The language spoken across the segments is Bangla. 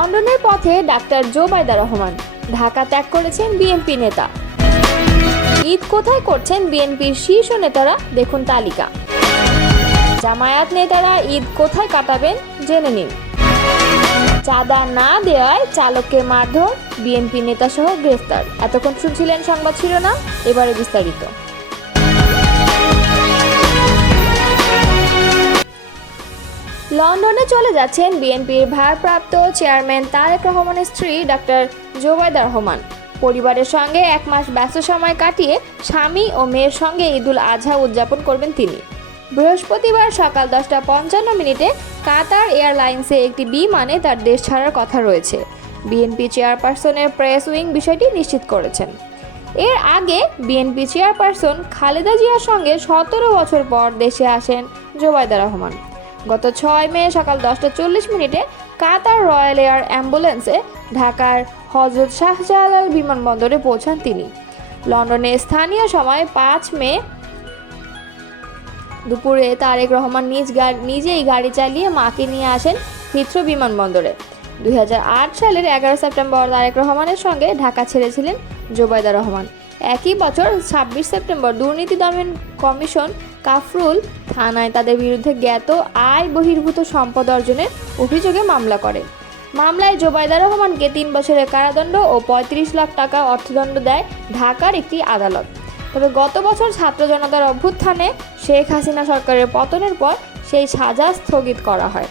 লন্ডনের পথে ডাক্তার জোবাইদা রহমান। ঢাকা ত্যাগ করেছেন বিএনপি নেতা। ঈদ কোথায় করছেন বিএনপির শীর্ষ নেতারা, দেখুন তালিকা। জামায়াত নেতারা ঈদ কোথায় কাটাবেন জেনে নিন। চাঁদা না দেওয়ায় চালককে মারধর, বিএনপি নেতাসহ গ্রেফতার। এতক্ষণ শুনছিলেন সংবাদ শিরোনাম, এবারে বিস্তারিত। লন্ডনে চলে যাচ্ছেন বিএনপির ভারপ্রাপ্ত চেয়ারম্যান তারেক রহমানের স্ত্রী ডাক্তার জোবাইদা রহমান। পরিবারের সঙ্গে এক মাস ব্যস্ত সময় কাটিয়ে স্বামী ও মেয়ের সঙ্গে ঈদুল আজহা উদযাপন করবেন তিনি। বৃহস্পতিবার সকাল 10:55 কাতার এয়ারলাইন্সে একটি বিমানে তার দেশ ছাড়ার কথা রয়েছে। বিএনপি চেয়ারপারসনের প্রেস উইং বিষয়টি নিশ্চিত করেছেন। এর আগে বিএনপি চেয়ারপারসন খালেদা জিয়ার সঙ্গে 17 বছর পর দেশে আসেন জোবাইদা রহমান। গত 6 মে সকাল 10:40 কাতার রয়্যাল এয়ার অ্যাম্বুলেন্সে ঢাকার হযরত শাহজালাল বিমানবন্দরে পৌঁছান তিনি। লন্ডনে স্থানীয় সময় 5 মে দুপুরে তারেক রহমান নিজেই গাড়ি চালিয়ে মাকে নিয়ে আসেন হিথ্রো বিমানবন্দরে। 2008 সালের 11 সেপ্টেম্বর তারেক রহমানের সঙ্গে ঢাকা ছেড়েছিলেন জোবাইদা রহমান। একই বছর 26 সেপ্টেম্বর দুর্নীতি দমন কমিশন কাফরুল থানায় তাদের বিরুদ্ধে জ্ঞাত আয় বহির্ভূত সম্পদ অর্জনের অভিযোগে মামলা করে। মামলায় জোবাইদা রহমানকে 3 বছরের কারাদণ্ড ও 35 লাখ টাকা অর্থদণ্ড দেয় ঢাকার একটি আদালত। তবে গত বছর ছাত্র জনতার অভ্যুত্থানে শেখ হাসিনা সরকারের পতনের পর সেই সাজা স্থগিত করা হয়।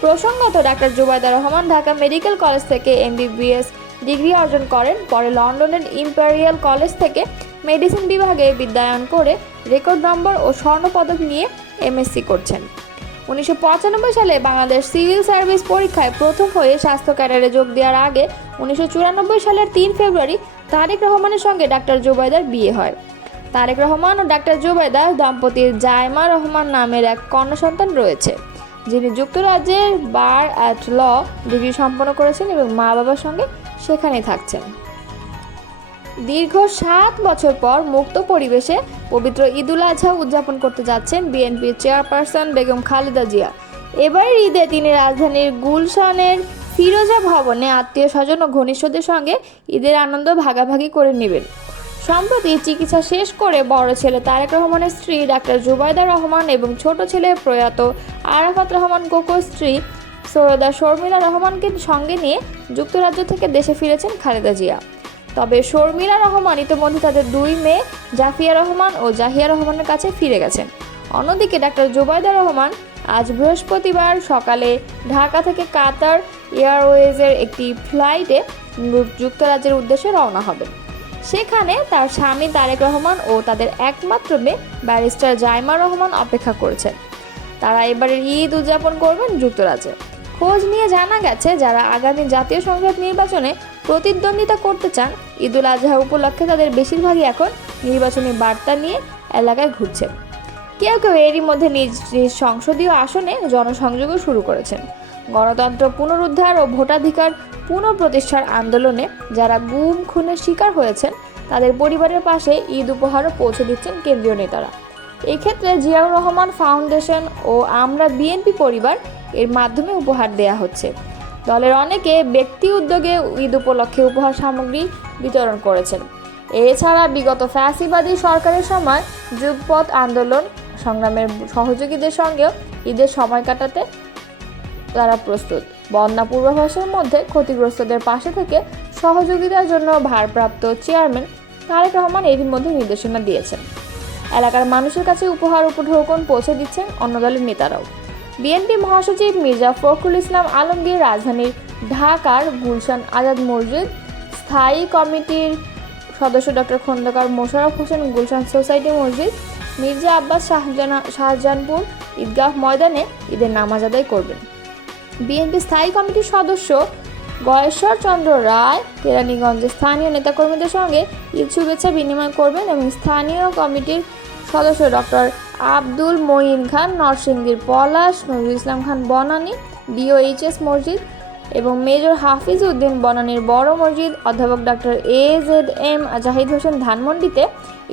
প্রসঙ্গত, doctor Zubaida Rahman Dhaka medical college থেকে MBBS ডিগ্রি অর্জন করেন। পরে লন্ডনের ইম্পেরিয়াল কলেজ থেকে মেডিসিন বিভাগে বিদ্যায়ন করে রেকর্ড নম্বর ও স্বর্ণপদক নিয়ে MSc করছেন। 1995 সালে বাংলাদেশ সিভিল সার্ভিস পরীক্ষায় প্রথম হয়ে স্বাস্থ্য ক্যাডারে যোগ দেওয়ার আগে 1994 সালের 3 ফেব্রুয়ারি তারেক রহমানের সঙ্গে ডাক্তার জোবাইদার বিয়ে হয়। তারেক রহমান ও ডাক্তার জোবাইদা দম্পতির জায়মা রহমান নামের এক কন্যা সন্তান রয়েছে, যিনি যুক্তরাজ্যের বার অ্যাট ল ডিগ্রি সম্পন্ন করেছেন এবং মা বাবার সঙ্গে সেখানেই থাকছেন। দীর্ঘ 7 বছর পর মুক্ত পরিবেশে পবিত্র ঈদুল আজহা উদযাপন করতে যাচ্ছেন বিএনপির চেয়ারপারসন বেগম খালেদা জিয়া। এবারের ঈদে তিনি রাজধানীর গুলশানের ফিরোজা ভবনে আত্মীয় স্বজন ও ঘনিষ্ঠদের সঙ্গে ঈদের আনন্দ ভাগাভাগি করে নেবেন। সম্প্রতি চিকিৎসা শেষ করে বড় ছেলে তারেক রহমানের স্ত্রী ডাক্তার জোবাইদা রহমান এবং ছোট ছেলে প্রয়াত আরাফাত রহমান কোকোর স্ত্রী সৈয়দা শর্মিলা রহমানকে সঙ্গে নিয়ে যুক্তরাজ্য থেকে দেশে ফিরেছেন খালেদা জিয়া। তবে শর্মিলা রহমান ইতিমধ্যে তাদের 2 মেয়ে জাফিয়া রহমান ও জাহিয়া রহমানের কাছে ফিরে গেছেন। অন্যদিকে ডাক্তার জোবাইদা রহমান আজ বৃহস্পতিবার সকালে ঢাকা থেকে কাতার এয়ারওয়েজের একটি ফ্লাইটে যুক্তরাজ্যের উদ্দেশ্যে রওনা হবেন। সেখানে তার স্বামী তারেক রহমান ও তাদের একমাত্র মেয়ে ব্যারিস্টার জাইমা রহমান অপেক্ষা করছেন। তারা এবারের ঈদ উদযাপন করবেন যুক্তরাজ্যে। খোঁজ নিয়ে জানা গেছে, যারা আগামী জাতীয় সংসদ নির্বাচনে প্রতিদ্বন্দ্বিতা করতে চান, ঈদুল আজহা উপলক্ষে তাদের বেশিরভাগই এখন নির্বাচনী বার্তা নিয়ে এলাকায় ঘুরছেন। কেউ কেউ এরই মধ্যে নিজ নিজ সংসদীয় আসনে জনসংযোগও শুরু করেছেন। গণতন্ত্র পুনরুদ্ধার ও ভোটাধিকার পুনঃপ্রতিষ্ঠার আন্দোলনে যারা গুম খুনের শিকার হয়েছেন, তাদের পরিবারের পাশে ঈদ উপহারও পৌঁছে দিচ্ছেন কেন্দ্রীয় নেতারা। এক্ষেত্রে জিয়াউর রহমান ফাউন্ডেশন ও আমরা বিএনপি পরিবার এর মাধ্যমে উপহার দেয়া হচ্ছে। দলের অনেকে ব্যক্তি উদ্যোগে ঈদ উপলক্ষে উপহার সামগ্রী বিতরণ করেছেন। এছাড়া বিগত ফ্যাসিবাদী সরকারের সময় যুগপৎ আন্দোলন সংগ্রামের সহযোগীদের সঙ্গেও ঈদের সময় কাটাতে তারা প্রস্তুত। বন্যা পূর্বাভাসের মধ্যে ক্ষতিগ্রস্তদের পাশে থেকে সহযোগিতার জন্য ভারপ্রাপ্ত চেয়ারম্যান তারেক রহমান এরই মধ্যে নির্দেশনা দিয়েছেন। এলাকার মানুষের কাছে উপহার উপঢৌকন পৌঁছে দিচ্ছেন অন্য দলের নেতারাও। বিএনপি মহাসচিব মির্জা ফখরুল ইসলাম আলমগীর রাজধানীর ঢাকার গুলশান আজাদ মসজিদ স্থায়ী কমিটির সদস্য ডক্টর খন্দকার মোশাররফ হোসেন গুলশান সোসাইটি মসজিদ মির্জা আব্বাস শাহজাহানপুর ঈদগাহ ময়দানে ঈদের নামাজ আদায় করবেন। বিএনপি স্থায়ী কমিটির সদস্য গয়েশ্বর চন্দ্র রায় কেরানীগঞ্জে স্থানীয় নেতাকর্মীদের সঙ্গে ঈদ শুভেচ্ছা বিনিময় করবেন এবং স্থানীয় কমিটির সদস্য ডক্টর আব্দুল মঈন খান নরসিংদীর পলাশ, নজরুল ইসলাম খান বনানী DOHS মসজিদ এবং মেজর হাফিজ উদ্দিন বনানীর বড় মসজিদ, অধ্যাপক ডক্টর AZM জাহিদ হোসেন ধানমন্ডিতে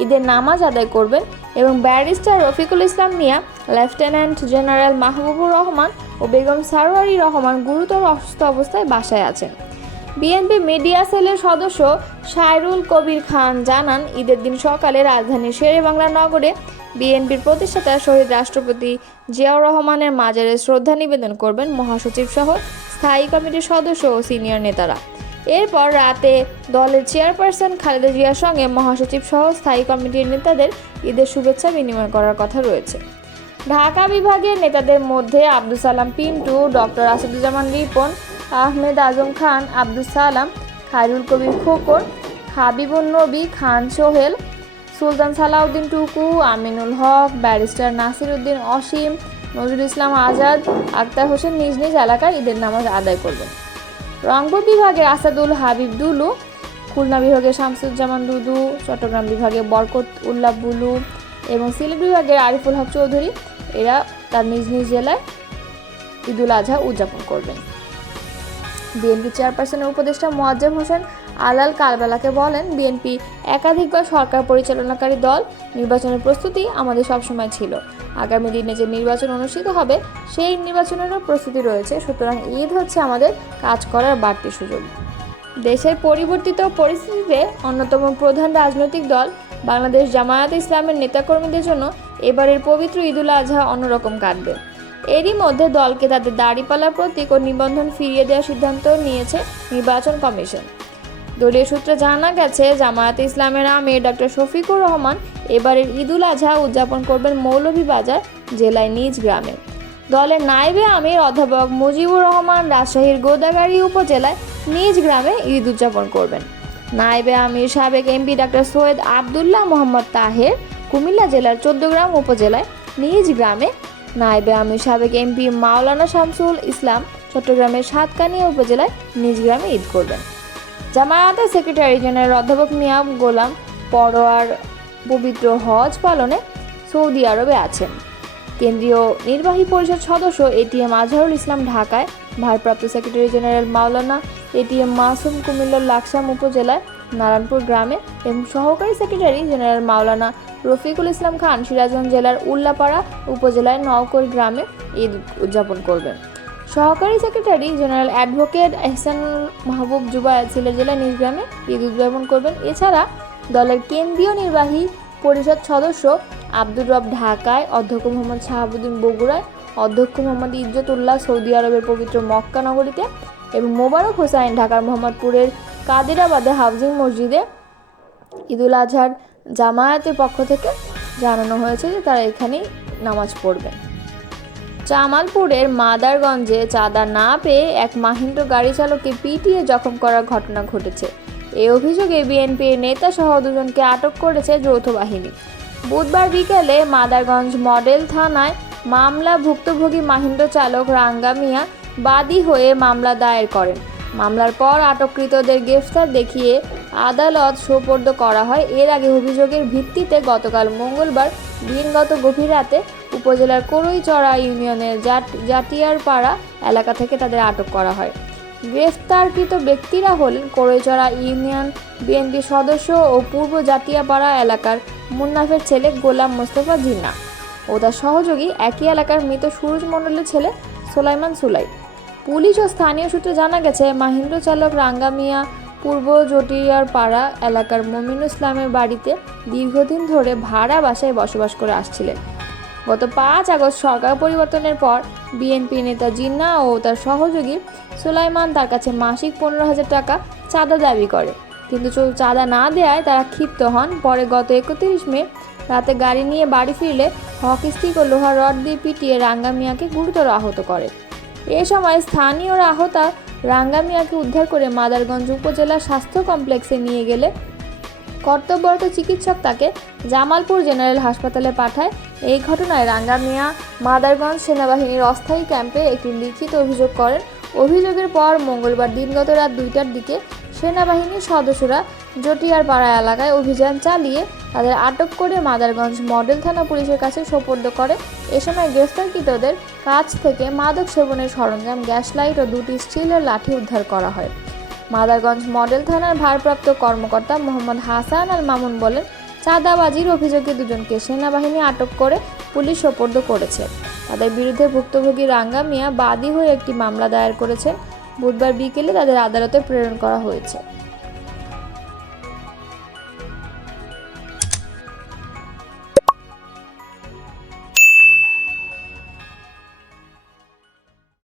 ঈদের নামাজ আদায় করবেন এবং barrister Rafiqul Islam Mia, lieutenant general Mahbubur Rahman ও বেগম সারোয়ারি রহমান গুরুতর অসুস্থ অবস্থায় বাসায় আছেন। বিএনপি মিডিয়া সেলের সদস্য সাইরুল কবির খান জানান, ঈদের দিন সকালে রাজধানীর শেরেবাংলা নগরে বিএনপির প্রতিষ্ঠাতা শহীদ রাষ্ট্রপতি জিয়াউর রহমানের মাজারে শ্রদ্ধা নিবেদন করবেন মহাসচিব সহ স্থায়ী কমিটির সদস্য ও সিনিয়র নেতারা। এরপর রাতে দলের চেয়ারপারসন খালেদা জিয়ার সঙ্গে মহাসচিব সহ স্থায়ী কমিটির নেতাদের ঈদের শুভেচ্ছা বিনিময় করার কথা রয়েছে। ঢাকা বিভাগের নেতাদের মধ্যে আব্দুল সালাম পিন্টু, ডক্টর আসাদুজ্জামান রিপন, আহমেদ আজম খান, আব্দুল সালাম, খায়রুল কবির খোকন, হাবিবুন নবী খান সোহেল, সুলতান সালাউদ্দিন টুকু, আমিনুল হক, ব্যারিস্টার নাসির উদ্দিন অসীম, নজরুল ইসলাম আজাদ, আক্তার হোসেন নিজ নিজ এলাকার ঈদের নামাজ আদায় করবেন। রংপুর বিভাগের আসাদুল হাবিব দুলু, খুলনা বিভাগের শামসুজ্জামান দুদু, চট্টগ্রাম বিভাগের বরকত উল্লাহ বুলু এবং সিলেট বিভাগের আরিফুল হক চৌধুরী এরা তার নিজ নিজ জেলায় ঈদুল আজহা উদযাপন করবেন। বিএনপি চেয়ারপারসনের উপদেষ্টা মোয়াজ্জেম হোসেন আলাল কালবেলাকে বলেন, বিএনপি একাধিকবার সরকার পরিচালনাকারী দল, নির্বাচনের প্রস্তুতি আমাদের সবসময় ছিল। আগামী দিনে যে নির্বাচন অনুষ্ঠিত হবে সেই নির্বাচনেরও প্রস্তুতি রয়েছে। সুতরাং ঈদ হচ্ছে আমাদের কাজ করার বাড়তি সুযোগ। দেশের পরিবর্তিত পরিস্থিতিতে অন্যতম প্রধান রাজনৈতিক দল বাংলাদেশ জামায়াতে ইসলামের নেতাকর্মীদের জন্য এবারের পবিত্র ঈদুল আজহা অন্যরকম কাটবে। এরই মধ্যে দলকে তাদের দাড়িপাল্লা প্রতীক ও নিবন্ধন ফিরিয়ে দেওয়ার সিদ্ধান্ত নিয়েছে নির্বাচন কমিশন। দলীয় সূত্রে জানা গেছে, জামায়াতে ইসলামের আমির ডক্টর শফিকুর রহমান এবারের ঈদুল আজহা উদযাপন করবেন মৌলভীবাজার জেলায় নিজ গ্রামে। দলের নায়েবে আমির অধ্যাপক মুজিবুর রহমান রাজশাহীর গোদাগাড়ী উপজেলায় নিজ গ্রামে ঈদ উদযাপন করবেন। নায়েবে আমির সাবেক এমপি ডক্টর সৈয়দ আবদুল্লাহ মোহাম্মদ তাহের কুমিল্লা জেলার 14 উপজেলায় নিজ গ্রামে, নায়েবে আমির সাবেক এমপি মাওলানা শামসুল ইসলাম চট্টগ্রামের সাতকানিয়া উপজেলায় নিজ গ্রামে ঈদ করবেন। জামায়াতের সেক্রেটারি জেনারেল অধ্যাপক মিয়া গোলাম পরোয়ার পবিত্র হজ পালনে সৌদি আরবে আছেন। কেন্দ্রীয় নির্বাহী পরিষদ সদস্য এটিএম আজহারুল ইসলাম ঢাকায়, ভারপ্রাপ্ত সেক্রেটারি জেনারেল মাওলানা এটিএম মাসুম কুমিল্লার লাকসাম উপজেলায় নারায়ণপুর গ্রামে এবং সহকারী সেক্রেটারি জেনারেল মাওলানা রফিকুল ইসলাম খান সিরাজগঞ্জ জেলার উল্লাপাড়া উপজেলায় নওকর গ্রামে ঈদ উদযাপন করবেন। সহকারী সেক্রেটারি জেনারেল অ্যাডভোকেট এহসানুল মাহবুব জুবায়ের সিলেট জেলার নিজ গ্রামে ঈদ উদযাপন করবেন। এছাড়া দলের কেন্দ্রীয় নির্বাহী পরিষদ সদস্য আব্দুর রব ঢাকায়, অধ্যক্ষ মোহাম্মদ শাহাবুদ্দিন বগুড়ায়, অধ্যক্ষ মোহাম্মদ ইজ্জতুল্লাহ সৌদি আরবের পবিত্র মক্কা নগরীতে এবং মোবারক হোসাইন ঢাকার মোহাম্মদপুরের কাদিরাবাদে হাউজিং মসজিদে ঈদুল আজহার জামায়াতের পক্ষ থেকে জানানো হয়েছে যে তারা এখানেই নামাজ পড়বেন। জামালপুরের মাদারগঞ্জে চাঁদা না পেয়ে এক মাহিন্দ্র গাড়ি চালককে পিটিয়ে জখম করার ঘটনা ঘটেছে। এই অভিযোগে বিএনপির নেতা সহ দুজনকে আটক করেছে যৌথ বাহিনী। বুধবার বিকেলে মাদারগঞ্জ মডেল থানায় মামলা ভুক্তভোগী মাহিন্দ্র চালক রাঙ্গা মিয়া বাদী হয়ে মামলা দায়ের করেন। মামলার পর আটককৃতদের গ্রেফতার দেখিয়ে আদালত সোপর্দ করা হয়। এর আগে অভিযোগের ভিত্তিতে গতকাল মঙ্গলবার দিনগত গভীর রাতে উপজেলার করইচড়া ইউনিয়নের জাটিয়ারপাড়া এলাকা থেকে তাদের আটক করা হয়। গ্রেফতারকৃত ব্যক্তিরা হলেন করইচড়া ইউনিয়ন বিএনপি সদস্য ও পূর্ব জাটিয়াপাড়া এলাকার মুন্নাফের ছেলে গোলাম মোস্তফা জিন্না ও তার সহযোগী একই এলাকার মৃত সুরজ মণ্ডলের ছেলে সোলাইমান সুলাই। পুলিশ ও স্থানীয় সূত্রে জানা গেছে, মাহিন্দ্র চালক রাঙ্গা মিয়া পূর্ব জটিয়ারপাড়া এলাকার মমিনুল ইসলামের বাড়িতে দীর্ঘদিন ধরে ভাড়া বাসায় বসবাস করে আসছিলেন। গত 5 আগস্ট সরকার পরিবর্তনের পর বিএনপি নেতা জিন্না ও তার সহযোগী সুলাইমান তার কাছে মাসিক 15,000 টাকা চাঁদা দাবি করে, কিন্তু চাঁদা না দেওয়ায় তারা ক্ষিপ্ত হন। পরে গত 31 মে রাতে গাড়ি নিয়ে বাড়ি ফিরলে হকি স্টিক ও লোহার রড দিয়ে পিটিয়ে রাঙ্গা মিয়াকে গুরুতর আহত করে। এ সময় স্থানীয়রা আহত রাঙ্গা মিয়াকে উদ্ধার করে মাদারগঞ্জ উপজেলা স্বাস্থ্য কমপ্লেক্সে নিয়ে গেলে কর্তব্যরত চিকিৎসক তাকে জামালপুর জেনারেল হাসপাতালে পাঠায়। এই ঘটনায় রাঙ্গা মিয়া মাদারগঞ্জ সেনাবাহিনীর অস্থায়ী ক্যাম্পে একটি লিখিত অভিযোগ করেন। অভিযোগের পর মঙ্গলবার দিনগত রাত 2টার দিকে সেনাবাহিনীর সদস্যরা জটিয়ারপাড়া এলাকায় অভিযান চালিয়ে তাদের আটক করে মাদারগঞ্জ মডেল থানা পুলিশের কাছে সোপর্দ করে। এ সময় গ্রেফতারকৃতদের কাছ থেকে মাদক সেবনের সরঞ্জাম, গ্যাস লাইট ও 2টি স্টিলের লাঠি উদ্ধার করা হয়। মাদারগঞ্জ মডেল থানার ভারপ্রাপ্ত কর্মকর্তা মোহাম্মদ হাসান আল মামুন বলেন, চাঁদাবাজির অভিযোগে দুজনকে সেনাবাহিনী আটক করে পুলিশ সোপর্দ করেছে। তাদের বিরুদ্ধে ভুক্তভোগী রাঙ্গা মিয়া বাদী হয়ে একটি মামলা দায়ের করেছেন। বুধবার বিকেলে তাদের আদালতে প্রেরণ করা হয়েছে।